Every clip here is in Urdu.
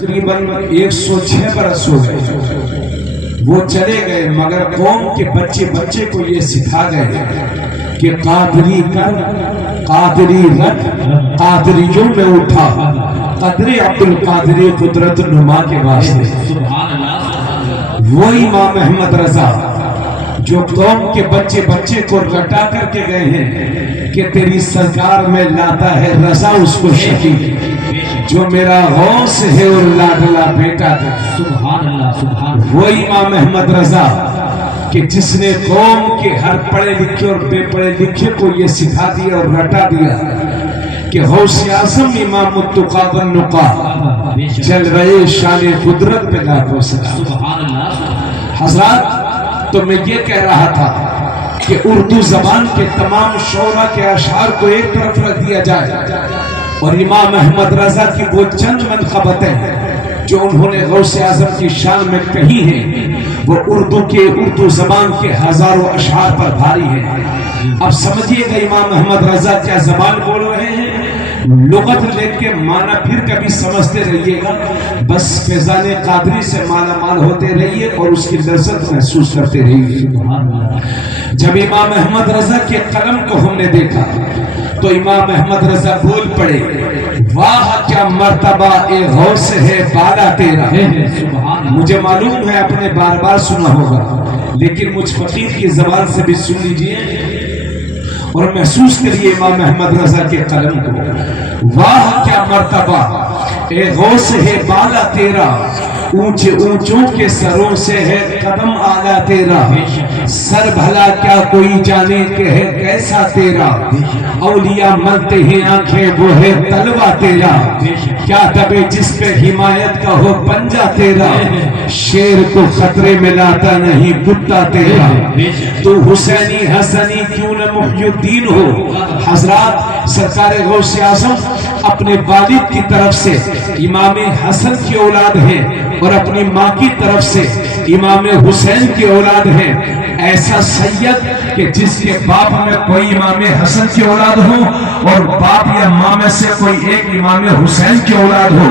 تقریباً 106 برس ہو گئے وہ چلے گئے، مگر قوم کے بچے کو یہ سکھا گئے کہ قادری کر، قادری رکھ، قادریوں میں اٹھا، قدر عبدالقادری قدرت نما کے واسطے۔ وہ امام احمد رضا جو قوم کے بچے کو رٹا کر کے گئے ہیں کہ تیری سرکار میں لاتا ہے رضا اس کو شفیع، جو میرا غوث ہے اور لاڈلا بیٹا ہے۔ سبحان اللہ، سبحان اللہ۔ وہ امام احمد رضا کہ جس نے قوم کے ہر پڑھے لکھے اور بے پڑھے لکھے کو یہ سکھا دیا اور رٹا دیا کہ غوث اعظم امام التقا والنقا جلوہ شان قدرت پہ لاکھوں سلام۔ سبحان اللہ۔ حضرات، تو میں یہ کہہ رہا تھا کہ اردو زبان کے تمام شعراء کے اشعار کو ایک طرف رکھ دیا جائے اور امام احمد رضا کی وہ چند منقبتیں جو انہوں نے غوث اعظم کی شان میں کہی ہیں وہ اردو زبان کے ہزاروں اشعار پر بھاری ہیں۔ اب سمجھیے گا امام احمد رضا کیا زبان بول رہے ہیں، لغت لے کے معنی پھر کبھی سمجھتے رہیے گا، بس فیضان قادری سے مالا مال ہوتے رہیے اور اس کی لذت محسوس کرتے رہیے۔ جب امام احمد رضا کے قلم کو ہم نے دیکھا تو امام احمد رضا بول پڑے، واہ کیا مرتبہ اے غوث ہے بالا تیرا۔ مجھے معلوم ہے آپ نے بار بار سنا ہوگا، لیکن مجھ فقیر کی زبان سے بھی سن لیجئے اور محسوس کریے امام احمد رضا کے قلم کو۔ واہ کیا مرتبہ اے غوث ہے بالا تیرا، اونچے اونچوں کے سروں سے ہے قدم آلا تیرا، سر بھلا کیا کوئی جانے کہ ہے کیسا تیرا، اولیاء ملتے ہیں آنکھیں وہ ہے تلوہ تیرا، کیا دبے جس پہ حمایت کا ہو پنجہ تیرا، شیر کو خطرے میں لاتا نہیں کتا تیرا، تو حسینی حسنی کیوں نہ محی الدین ہو۔ حضرات، سرکار غوث اعظم اپنے والد کی طرف سے امام حسن کی اولاد ہیں اور اپنی ماں کی طرف سے امام حسین کی اولاد ہیں۔ ایسا سید کہ جس کے باپ میں کوئی امام حسن کی اولاد ہو اور باپ یا ماں میں سے کوئی ایک امام حسین کی اولاد ہو،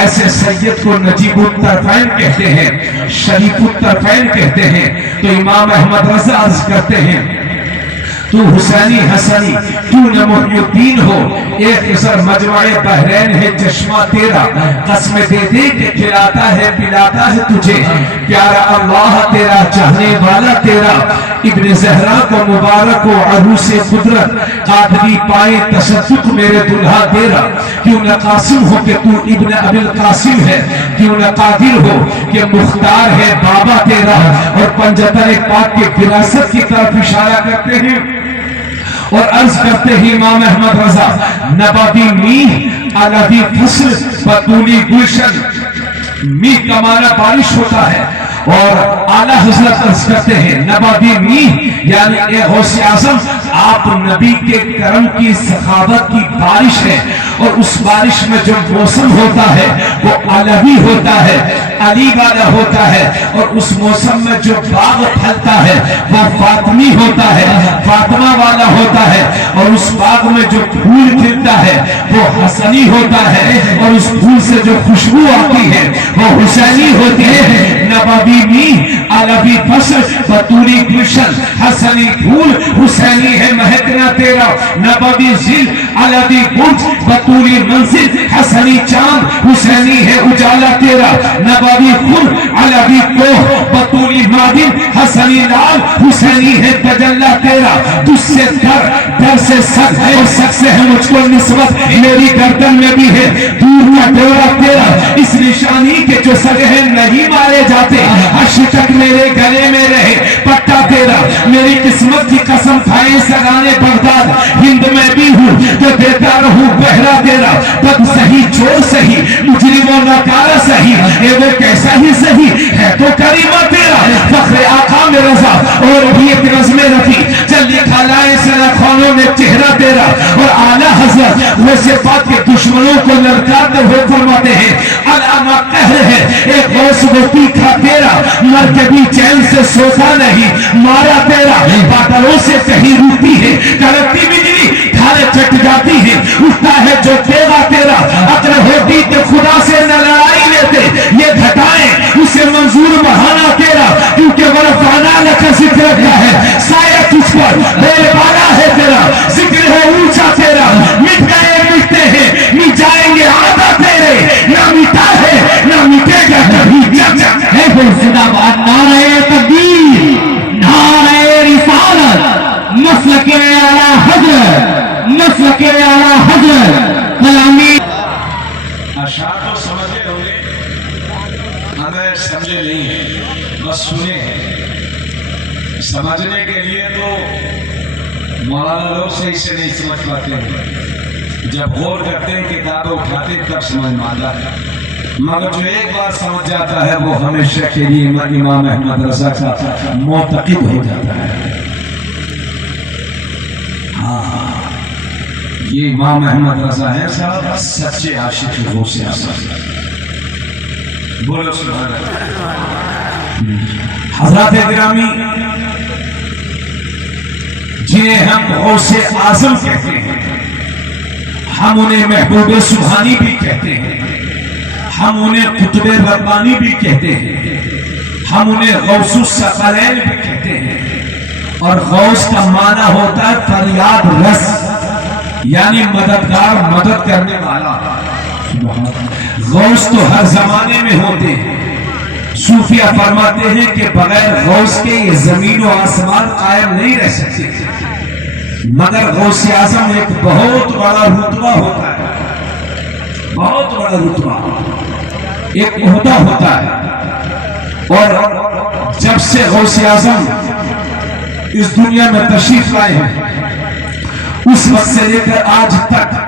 ایسے سید کو نجیب الطرفین کہتے ہیں، شریف الطرفین کہتے ہیں۔ تو امام احمد رضا عرض کرتے ہیں، تو حسینی حسنی کیوں نہ محی الدین ہو، ایک اسر مجمع بحرین ہے چشمہ تیرا، قسم دے دے کہ کھلاتا ہے پلاتا ہے تجھے، پیارا اللہ تیرا چاہنے والا تیرا، ابن زہرا کو مبارک و عروس قدرت، قادری پائے تشدد میرے دلہا تیرا، کیوں نہ قاسم ہو کہ تو ابن ابی القاسم ہے، کیوں نہ قادر ہو کہ مختار ہے بابا تیرا، اور پنجتر پاک کے وراثت کی طرف اشارہ کرتے ہیں اور عرض کرتے ہیں امام احمد رضا، نبوی میہ علوی فصل بطولی گلشن، میہ کا معنی بارش ہوتا ہے اور اعلیٰ حضرت عرض کرتے ہیں نبوی میہ یعنی اے غوث اعظم آپ نبی کے کرم کی سخاوت کی بارش ہے، اور اس بارش میں جو موسم ہوتا ہے وہ علوی ہوتا ہے، علی والا ہوتا ہے، اور اس موسم میں جو باغ پھلتا ہے وہ فاطمی ہوتا ہے، فاطمہ والا ہوتا ہے، اور اس باغ میں جو پھول کھلتا ہے وہ حسنی ہوتا ہے، اور اس پھول سے جو خوشبو آتی ہے وہ حسینی ہوتی ہے۔ نبوی میہ علوی فصل بطولی گلشن، حسنی پھول حسینی ہے مہکنا تیرا، نبوی ذل علوی برج بطولی منزل، حسنی چاند حسینی ہے اجالا تیرا، نبوی خور علوی کوہ بطولی معدن، حسنی لال حسینی ہے تجلی تیرا، تجھ سے در سے سگ اور سگ سے ہے مجھ کو نسبت، میری گردن میں بھی ہے دور کا ڈورا تیرا، اس نشانی کے جو سگ ہیں نہیں مارے جاتے، عرش تک میرے گلے میں رہے پٹا تیرا، میری قسمت کی قسم کھائے سگانے بغداد، ہند میں بھی ہوں تو دیتا رہوں بہرا تیرا، بد سہی چور سہی مجرم و ناکارہ سہی، اے وہ کیسا ہی سہی ہے تو کریمہ تیرا، فخر آقا میں رضا اور بھی ایک نظم رفیع، چل لکھا لائے سنا خانوں میں چہرہ تیرا، اور اعلیٰ حضرت ویسے بات کے دشمنوں کو للکارتے ہوئے فرماتے ہیں، علامہ قہر ہے ایک غوث وہ تیکھا تیرا، مر کے بھی چین سے سوتا نہیں مارا تیرا، بادلوں سے کہیں روتی ہے کڑکتی بجلی، ڈھالے چٹ جاتی ہے اٹھتا ہے جو تیرا تیرا، اگر ہوتی تو خدا سے نہ لڑائی لیتے کا ذکر کیا ہے؟ سایہ تجھ پر بول بالا ہے تیرا، ذکر ہے اونچا تیرا، مٹ گئے مٹتے ہیں، مٹ جائیں گے آدھا تیرے، نہ مٹا ہے نہ مٹے گا کبھی چرچا ہے۔ پھر زندہ باد نعرہ تکبیر، نعرہ رسالت، مسلک اعلیٰ حضرت، مسلک اعلیٰ حضرت کلامی۔ اشعار تو سمجھے ہوں گے، ہمیں سمجھے نہیں ہیں، بس سنے ہیں۔ سمجھنے کے لیے تو مولانا لوگ صحیح سے نہیں سمجھ پاتے ہیں، جب غور کرتے ہیں کتابیں اٹھاتے تب سمجھ میں آتا ہے، مگر جو ایک بار سمجھ جاتا ہے وہ ہمیشہ کے لیے امام احمد رضا کا معتقد ہو جاتا ہے۔ ہاں، یہ امام احمد رضا ہے صاحب سچے عاشق غوث اعظم۔ بولو سبحان اللہ۔ حضرات گرامی، جنہیں ہم غوث اعظم کہتے ہیں، ہم انہیں محبوب سبحانی بھی کہتے ہیں، ہم انہیں قطب ربانی بھی کہتے ہیں، ہم انہیں غوث الثقلین بھی کہتے ہیں، اور غوث کا معنی ہوتا ہے فریاد رس، یعنی مددگار، مدد کرنے والا۔ غوث تو ہر زمانے میں ہوتے ہیں، صوفیہ فرماتے ہیں کہ بغیر غوث کے یہ زمین و آسمان قائم نہیں رہ سکتے، مگر غوث اعظم ایک بہت بڑا رتبہ ہوتا ہے، بہت بڑا رتبہ، ایک عہدہ ہوتا ہے۔ اور جب سے غوث اعظم اس دنیا میں تشریف لائے ہیں، اس وقت سے لے کر آج تک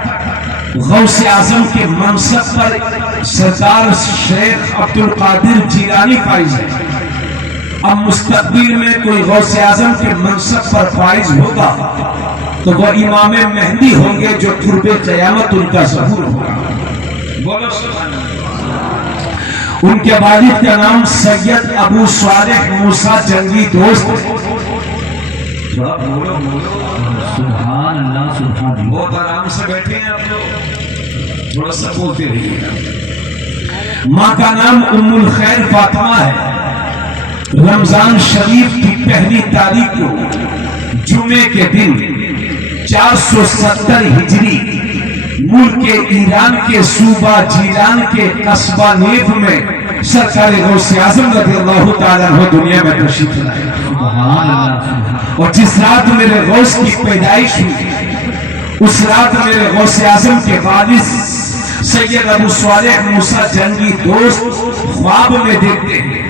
غوث اعظم کے منصب پر سردار شیخ عبد القادر جیلانی فائز ہے۔ اب مستقبل میں کوئی غوث اعظم کے منصب پر فائز ہوگا تو وہ امام مہدی ہوں گے، جو قرب قیامت ان کا ظہور ہوگا۔ بولو سبحان اللہ۔ ان کے والد کا نام سید ابو صالح موسیٰ جنگی دوست۔ تھوڑا بولو بولو سبحان اللہ سبحان اللہ۔ بہت آرام سے بیٹھے ہیں آپ لوگ، تھوڑا سا بولتے رہیے۔ ماں کا نام ام الخیر فاطمہ ہے۔ رمضان شریف کی پہلی تاریخ کو جمعے کے دن 470 ہجری ملک ایران کے صوبہ جیلان کے قصبہ نیف میں سرکار غوث اعظم رضی اللہ تعالیٰ عنہ دنیا میں تشریف لائے۔ اور جس رات میرے غوث کی پیدائش ہوئی، اس رات میرے غوث اعظم کے والد سید ابو صالح موسیٰ جنگی دوست خواب میں دیکھتے ہیں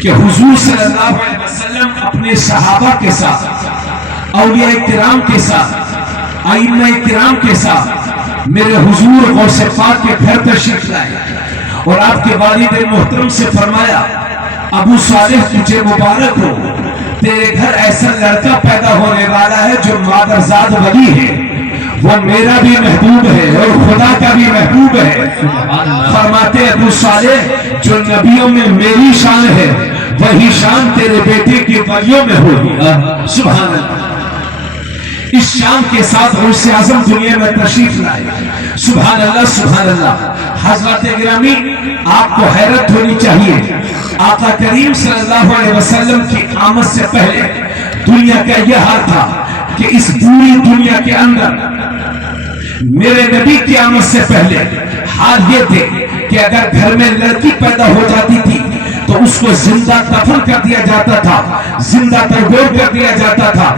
کہ حضور صلی اللہ علیہ وسلم اپنے صحابہ کے ساتھ، اولیاء کرام کے ساتھ، ائمہ کرام کے ساتھ میرے حضور غوث پاک کے گھر تشریف لائے، اور آپ کے والد محترم سے فرمایا ابو صالح تجھے مبارک ہو، تیرے گھر ایسا لڑکا پیدا ہونے والا ہے جو مادرزاد ولی ہے، وہ میرا بھی محبوب ہے اور خدا کا بھی محبوب ہے۔ فرماتے ابو صالح جو نبیوں میں میری شان ہے وہی شان تیرے بیٹے کے ولیوں میں ہوگی۔ سبحان اللہ۔ اس شان کے ساتھ غوث اعظم دنیا میں تشریف لائے۔ سبحان اللہ سبحان اللہ۔ حضرات گرامی، آپ کو حیرت ہونی چاہیے، آقا کریم صلی اللہ علیہ وسلم کی آمد سے پہلے دنیا کا یہ حال تھا کہ اس پوری دنیا کے اندر میرے نبی کی آمد سے پہلے حال یہ تھے کہ اگر گھر میں لڑکی پیدا ہو جاتی تھی تو اس کو زندہ دفن کر دیا جاتا تھا، زندہ ترگور کر دیا جاتا تھا۔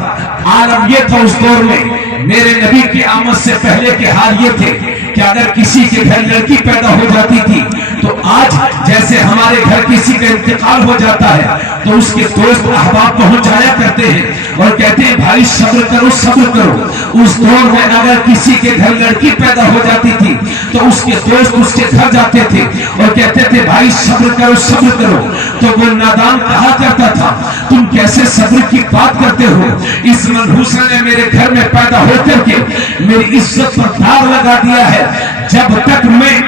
عالم یہ تھا اس دور میں میرے نبی کی آمد سے پہلے کے حال یہ تھے کہ اگر کسی کے گھر لڑکی پیدا ہو جاتی تھی تو آج جیسے ہمارے گھر کسی کا انتقال ہو جاتا ہے تو اس کے دوست احباب پہنچ جایا کرتے ہیں اور کہتے ہیں بھائی صبر کرو صبر کرو۔ اس دور میں اگر کسی کے گھر لڑکی پیدا ہو جاتی تھی تو اس کے دوست اس کے گھر جاتے تھے اور کہتے تھے بھائی صبر کرو صبر کرو، تو وہ نادان کہا کرتا تھا تم کیسے صبر کی بات کرتے ہو، اس منحوسہ نے میرے گھر میں پیدا ہو کر کے میری عزت پر داغ لگا دیا ہے، جب تک میں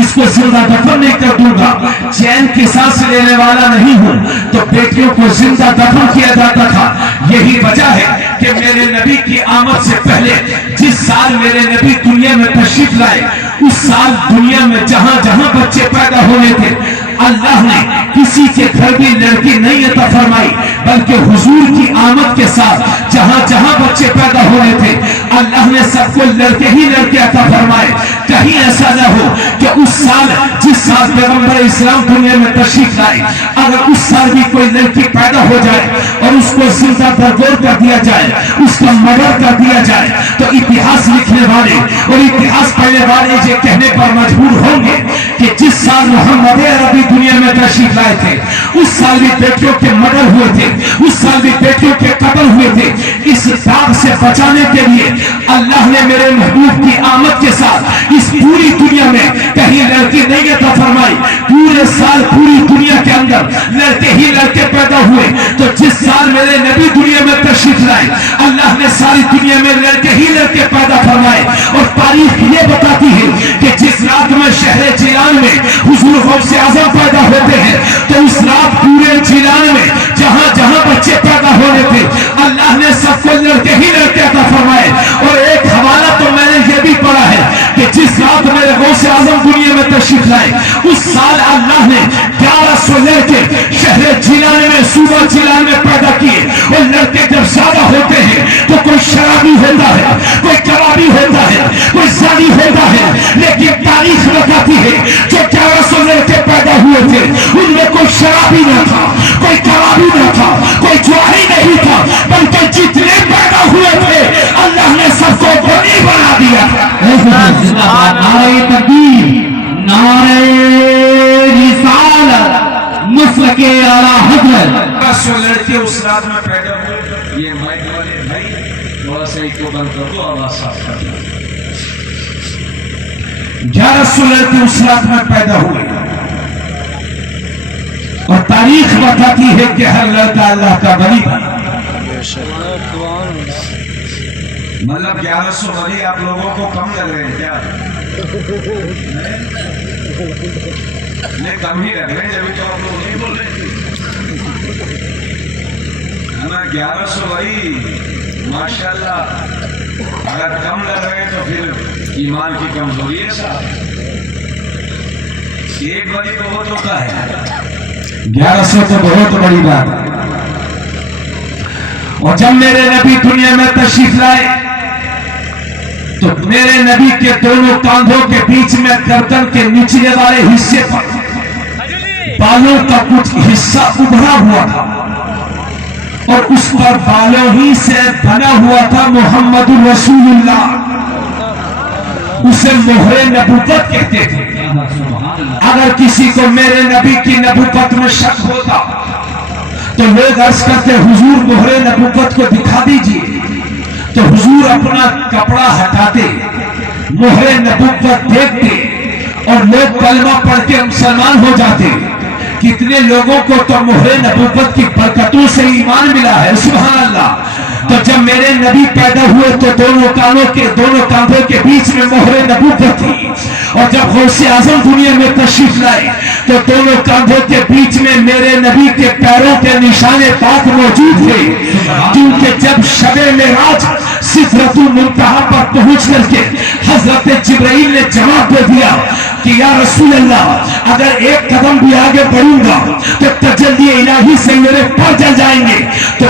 اس کو زندہ دفن نہیں کر دوں گا چین کی سانس لینے والا نہیں ہوں۔ تو بیٹیوں کو زندہ دفن کیا جاتا تھا۔ یہی وجہ ہے کہ میرے نبی کی آمد سے پہلے جس سال میرے نبی دنیا میں تشریف لائے اس سال دنیا میں جہاں جہاں بچے پیدا ہونے تھے اللہ نے کسی کے گھر بھی لڑکی نہیں عطا فرمائی، بلکہ حضور کی آمد کے ساتھ جہاں جہاں بچے پیدا ہوئے تھے اللہ نے سب کو لڑکے ہی لڑکے عطا فرمائے۔ کہیں ایسا نہ ہو کہ اس سال جس سال پیغمبر اسلام دنیا میں تشریف لائے اگر اس سال بھی کوئی لڑکی پیدا ہو جائے اور اس کو زندہ درگور کر دیا جائے، اس کا مرڈر کر دیا جائے، تو اتہاس لکھنے والے اور اتہاس پڑھنے والے یہ کہنے پر مجبور ہوں گے کہ جس سال محمد عربی دنیا میں تشریف لائے تھے اس سال بھی بیٹیوں کے مرڈر ہوئے تھے، اس سال بھی بیٹیوں کے قتل ہوئے تھے۔ اس داغ سے بچانے کے لیے اللہ نے میرے محبوب کی آمد کے ساتھ اس پوری دنیا میں کہیں لڑکی نہیں عطا فرمائی، پورے سال پوری دنیا کے اندر لڑکے ہی لڑکے پیدا ہوئے۔ تو جس سال میرے نبی دنیا میں تشریف لائے اللہ نے ساری دنیا میں لڑکے ہی لڑکے پیدا فرمائے۔ اور تاریخ یہ بتاتی ہے کہ جس رات میں شہر جیلان میں حضور غوث اعظم پیدا ہوتے ہیں تو اس رات پورے جیلان میں جہاں جہاں بچے پیدا ہونے تھے اللہ نے سب کو لڑکے ہی لڑکے عطا فرمائے۔ اور ایک حوالہ تو میں نے یہ بھی پڑھا ہے کہ جس رات میرے غوث اعظم دنیا میں تشریف لائے اس سال اللہ نے 1100 لڑکے شہر جیلان میں صوبہ جیلان میں پیدا کیے۔ اور لڑکے جب زیادہ ہوتے ہیں تو کوئی شرابی ہوتا ہے، کوئی کبابی ہوتا ہے، کوئی زانی ہوتا ہے، لیکن تاریخ بتاتی ہے جو 1100 لڑکے پیدا ہوئے تھے ان میں کوئی شرابی نہ تھا، کوئی کبابی نہ تھا، کوئی جواری نہیں تھا، بلکہ جتنے پیدا ہوئے تھے اللہ نے سب کو بنی بنا دیا۔ نعرہ تکبیر، نعرہ رسالت، مسلک اعلیٰ حضرت۔ 1100 لڑکے اس رات میں پیدا ہوئے۔ یہ مائک والے بھائی تھوڑا سا ایک کو بند کر دو، آواز صاف کر دو۔ 1100 لڑکے اس رات میں پیدا ہوئے اور تاریخ بتاتی ہے کہ ہر لڑکا اللہ کا ولی بنا۔ مطلب 1100 ولی آپ لوگوں کو کم لگ رہے ہیں کیا؟ نہیں کم ہی لگ رہے ہیں، جبھی تو آپ لوگ نہیں بول رہے ہیں۔ 1100 ولی ماشاءاللہ اگر کم لگ رہے ہیں تو پھر ایمان کی کمزوری ہے صاحب۔ ایک ولی تو بہت ہوتا ہے، 1100 تو بہت بڑی بات ہے۔ اور جب میرے نبی دنیا میں تشریف لائے تو میرے نبی کے دونوں کاندھوں کے بیچ میں گردن کے نچلے والے حصے پر بالوں کا کچھ حصہ ابھرا ہوا تھا اور اس پر بالوں ہی سے بنا ہوا تھا محمد رسول اللہ۔ اسے مہر نبوت کہتے تھے۔ اگر کسی کو میرے نبی کی نبوت میں شک ہوتا تو لوگ عرض کرتے حضور مہر نبوت کو دکھا دیجئے، تو حضور اپنا کپڑا ہٹاتے، مہر نبوت دیکھتے اور لوگ کلمہ پڑھ کے مسلمان ہو جاتے۔ کتنے لوگوں کو تو مہر نبوت کی برکتوں سے ایمان ملا ہے، سبحان اللہ۔ تو جب میرے نبی پیدا ہوئے تو دونوں کاندھوں کے بیچ میں مہر نبوت تھی، اور جب غوث اعظم دنیا میں تشریف لائے تو دونوں کاندھوں کے بیچ میں میرے نبی کے پیروں کے نشان پاک موجود تھے، کیونکہ جب شب معراج سدرۃ المنتہا پر پہنچ کر کے حضرت جبرائیل نے جواب دے دیا کہ یا رسول اللہ اگر ایک قدم بھی آگے بڑھوں گا تو تجلی الہی سے میرے پاؤں جل جائیں گے۔ تو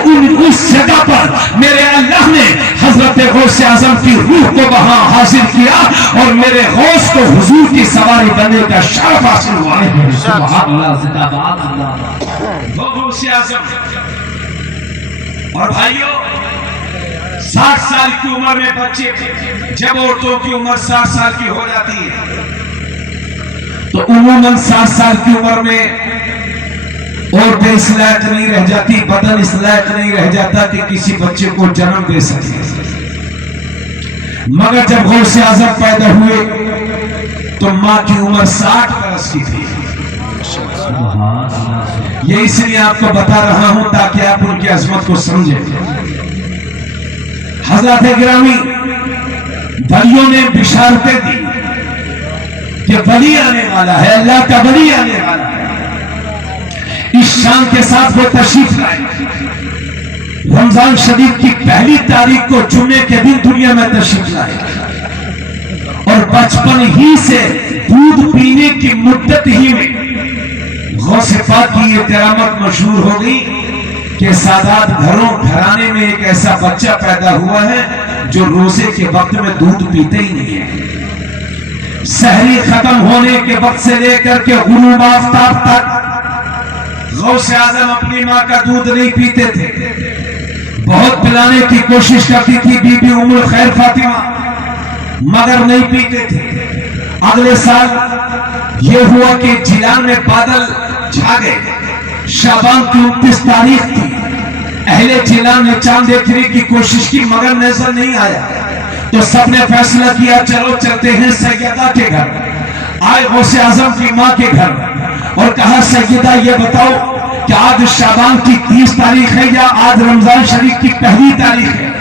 اس جگہ پر میرے اللہ نے حضرت غوث اعظم کی روح کو وہاں حاضر کیا اور میرے غوث کو حضور کی سواری بننے کا شرف حاصل ہوا۔ وہ غوث اعظم اور بھائیوں 60 سال کی عمر میں بچے، جب عورتوں کی عمر 60 سال کی ہو جاتی ہے تو عموماً 60 سال کی عمر میں عورتیں اس لائق نہیں رہ جاتی، بدن اس لائق نہیں رہ جاتا کہ کسی بچے کو جنم دے سکے۔ مگر جب غوث اعظم پیدا ہوئے تو ماں کی عمر 60 برس کی تھی۔ یہ اس لیے آپ کو بتا رہا ہوں تاکہ آپ ان کی عظمت کو سمجھیں۔ حضرات گرامی، ولیوں نے بشارتیں دی کہ ولی آنے والا ہے، اللہ کا ولی آنے والا ہے۔ اس شان کے ساتھ وہ تشریف لائے۔ رمضان شریف کی پہلی تاریخ کو جمعے کے دن دنیا میں تشریف لائے اور بچپن ہی سے دودھ پینے کی مدت ہی میں غوث پاک کی یہ کرامت مشہور ہو گئی کہ سادات گھرانے میں ایک ایسا بچہ پیدا ہوا ہے جو روزے کے وقت میں دودھ پیتے ہی نہیں ہے. سحری ختم ہونے کے وقت سے لے کر کے غروب آفتاب تک غوث اعظم اپنی ماں کا دودھ نہیں پیتے تھے. بہت پلانے کی کوشش کرتی تھی بی بی ام الخیر فاطمہ، مگر نہیں پیتے تھے. اگلے سال یہ ہوا کہ جیلان میں بادل چھا گئے. شعبان کی 29 تاریخ تھی. اہل جیلان نے چاند دیکھنے کی کوشش کی مگر نظر نہیں آیا. تو سب نے فیصلہ کیا چلو چلتے ہیں سیدہ کے گھر. آئے غوث اعظم کی ماں کے گھر اور کہا سیدہ یہ بتاؤ کہ آج شعبان کی 30 تاریخ ہے یا آج رمضان شریف کی پہلی تاریخ ہے؟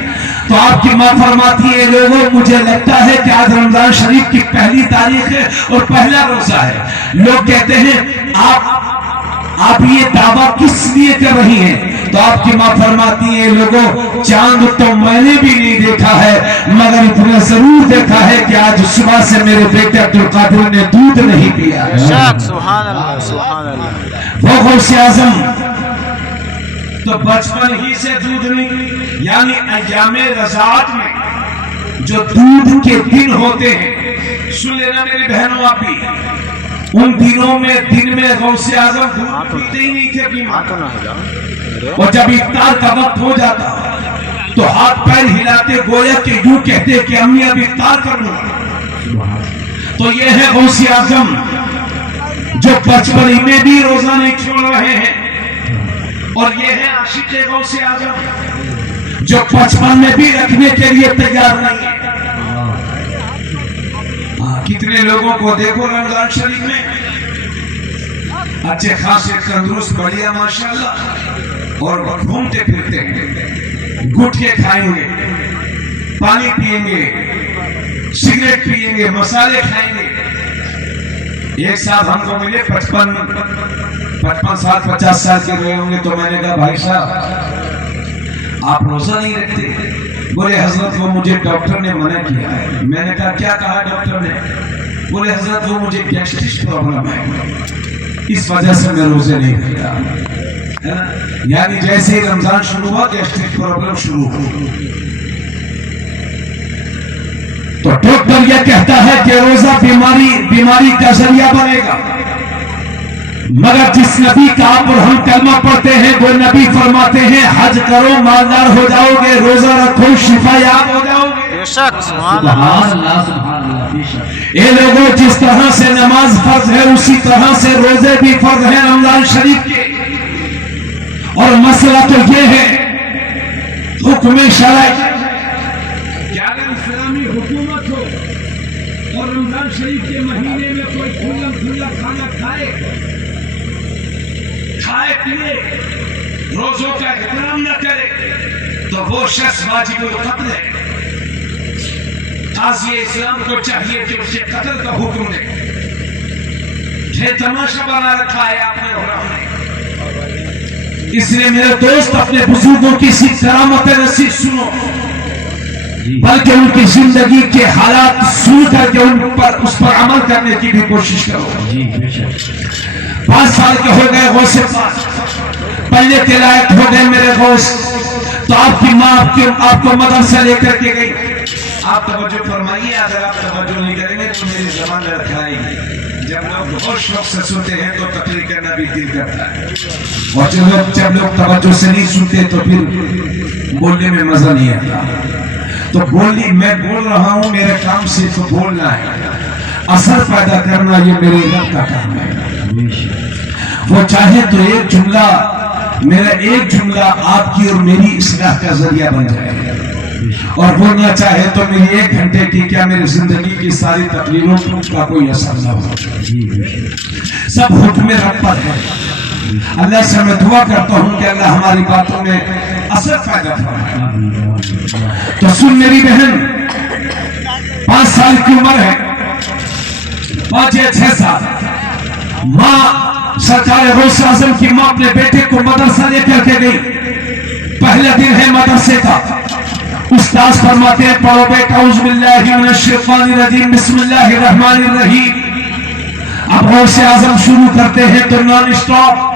تو آپ کی ماں فرماتی ہے لوگوں مجھے لگتا ہے کہ آج رمضان شریف کی پہلی تاریخ ہے اور پہلا روزہ ہے. لوگ کہتے ہیں آپ یہ دعویٰ کس لیے کر رہی ہیں؟ تو آپ کی ماں فرماتی ہیں لوگوں چاند تو میں نے بھی نہیں دیکھا ہے مگر اتنا ضرور دیکھا ہے کہ آج صبح سے میرے بیٹے عبدالقادر نے دودھ نہیں پیا. سبحان اللہ سبحان اللہ. وہ غوث اعظم تو بچپن ہی سے دودھ نہیں، یعنی ایام رضاعت میں جو دودھ کے دن ہوتے ہیں، سن لینا میری بہنوں آپ بھی، ان دنوں میں دن میں غوث اعظم دودھ پیتے ہی نہیں تھے. اور جب افطار کا وقت ہو جاتا تو ہاتھ پیر ہلاتے گویا کہ یوں کہتے کہ امی اب افطار کر لوں. تو یہ ہے غوث اعظم جو بچپن میں بھی روزہ نہیں چھوڑ رہے ہیں. اور یہ ہے عاشق غوث اعظم جو بچپن میں بھی رکھنے کے لیے تیار نہیں ہے. کتنے لوگوں کو دیکھو رمضان شریف میں اچھے خاصے تندرست بڑھیا ماشاءاللہ اور گھومتے پھرتے ہیں، گٹھے کھائیں گے، پانی پیئیں گے، سگریٹ پیئیں گے، مسالے کھائیں گے. ایک صاحب ہم کو ملے 55 سال 50 سال کے ہوئے ہوں گے. تو میں نے کہا بھائی صاحب آپ روزہ نہیں رکھتے؟ بولے حضرت وہ مجھے ڈاکٹر نے منع کیا ہے. میں نے کہا کیا کہا ڈاکٹر نے؟ بولے حضرت وہ مجھے گیسٹرک پرابلم ہے اس وجہ سے میں روزے نہیں رکھتا. یعنی جیسے ہی رمضان شروع ہوا گیسٹرک پرابلم شروع ہو. تو ڈاکٹر یہ کہتا ہے کہ روزہ بیماری کا ذریعہ بنے گا. مگر جس نبی کا آپ اور ہم کلمہ پڑھتے ہیں وہ نبی فرماتے ہیں حج کرو مالدار ہو جاؤ گے، روزہ رکھو شفا یاب ہو جاؤ گے. بے شک سبحان اللہ. اے لوگوں جس طرح سے نماز فرض ہے اسی طرح سے روزے بھی فرض ہیں رمضان شریف کے. اور مسئلہ تو یہ ہے حکم شرعی کہ اگر اسلامی حکومت ہو اور رمضان شریف کے مہینے میں کوئی کھلا کھانا کھائے پیے، روزوں کا احترام نہ کرے تو وہ شخص واجب القتل ہے. قاضی اسلام کو چاہیے کہ اسے قتل کا حکم دے. یہ تماشا بنا رکھا ہے آپ نے اور ہم نے. اس لیے میرے دوست اپنے بزرگوں کی سی کرامت نصیب سنو، بلکہ ان کی زندگی کے حالات سن کر کے اس پر عمل کرنے کی بھی کوشش کرو. 5 سال کے ہو گئے غوث پاک، پہلے کے لائق ہو گئے میرے غوث. تو آپ کی ماں آپ کو مدرسہ لے کر کے گئی. آپ توجہ فرمائیے، اگر آپ توجہ نہیں کریں گے تو میری زبان لڑکھائے گی. جب لوگ بہت شوق سے سنتے ہیں تو تقریر کرنا بھی دل کرتا ہے، اور جب لوگ توجہ سے نہیں سنتے تو پھر بولنے میں مزہ نہیں آتا. تو میں بول رہا ہوں، میرے کام سے تو بولنا ہے، اثر پیدا کرنا یہ میرے رب کا کام ہے. وہ چاہے تو میرا ایک جملہ آپ کی اور میری اصلاح کا ذریعہ بن جائے، اور وہ نہ چاہے تو میری 1 گھنٹے کی کیا میری زندگی کی ساری تقریروں کا کوئی اثر نہ ہو. سب حکم رب پر ہے. اللہ سے میں دعا کرتا ہوں کہ اللہ ہماری باتوں میں اثر پیدا فرمائے. تو سن میری بہن، 5 سال کی عمر ہے، 5 یا 6 سال. ماں سرکار غوث اعظم کی ماں اپنے بیٹے کو مدرسہ لے کر کے گئی. پہلا دن ہے مدرسے کا. استاذ فرماتے ہیں پڑھو بیٹا اعوذ باللہ من الشیطان الرجیم بسم اللہ الرحمن الرحیم. اب اب غوث اعظم شروع کرتے ہیں تو نان اسٹاپ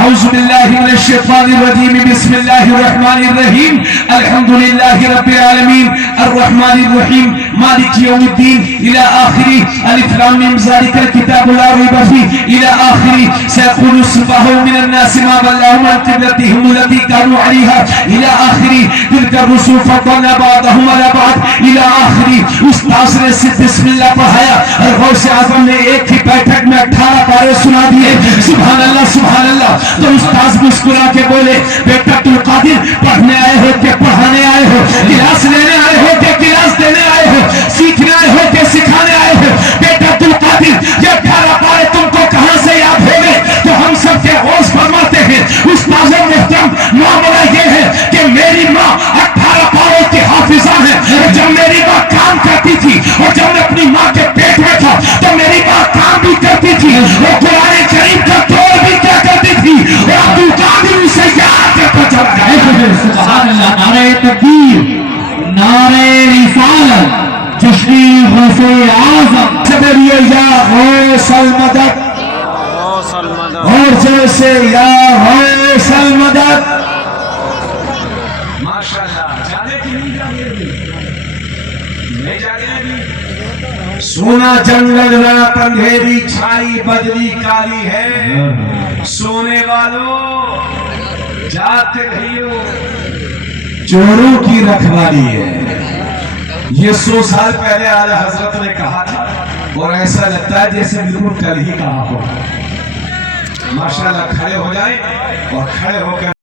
اعوذ باللہ من الشیطان الرجیم بسم اللہ الرحمن الرحیم الحمدللہ رب العالمین الرحمن الرحیم مالک یوم الدین الى آخری الف لام میم ذالک الکتاب لا ریب فیہ الى آخری سیقول السفہاء من الناس ما ولاهم عن قبلتهم التي كانوا عليها الى آخری تلك الرسل فضلنا بعضهم على بعض الى آخری. استاذ نے صرف بسم اللہ پڑھایا اور غوث اعظم نے ایک ہی بیٹھک میں 18 پارے سنا دیے. سبحان اللہ سبحان اللہ. تو استاذ مسکرا کے بولے بیٹا عبد القادر پڑھنے آئے ہو کہ پڑھانے آئے ہو, کلاس لینے آئے ہو کہ کلاس دینے آئے ہو, سیکھنے آئے ہو کہ سکھانے آئے ہو؟ بیٹا عبد القادر یہ 18 پارے تم کو کہاں سے یاد ہو گئے؟ تو ہم سب کے غوث فرماتے ہیں استاذ محترم معاملہ یہ ہے کہ میری ماں 18 پاروں کی حافظہ ہے. جب میری ماں کام کرتی تھی اور جب میں اپنی ماں کے پیٹ میں تھا تو میری ماں کام بھی کرتی تھی اور قرآن کریم کا توڑ بھی کیا کرتی تھی اور عبد القادر اسے یاد کرتا چلا گیا. سبحان اللہ. نعرہ تکبیر, نعرہ رسالت, جشن غوث اعظم. سبریہ یا غوث المدد غوث المدد. اور جیسے یا غوث المدد. ماشاءاللہ. جانے کی نہیں جانے نہیں جانے. سونا جنگل رات اندھیری چھائی بدلی کالی ہے, سونے والوں جاتے رہیو چوروں کی رکھوالی ہے. یہ 100 سال پہلے اعلیٰ حضرت نے کہا تھا اور ایسا لگتا ہے جیسے بالکل کل ہی کہا ہو. ماشاءاللہ. کھڑے ہو جائیں اور کھڑے ہو کر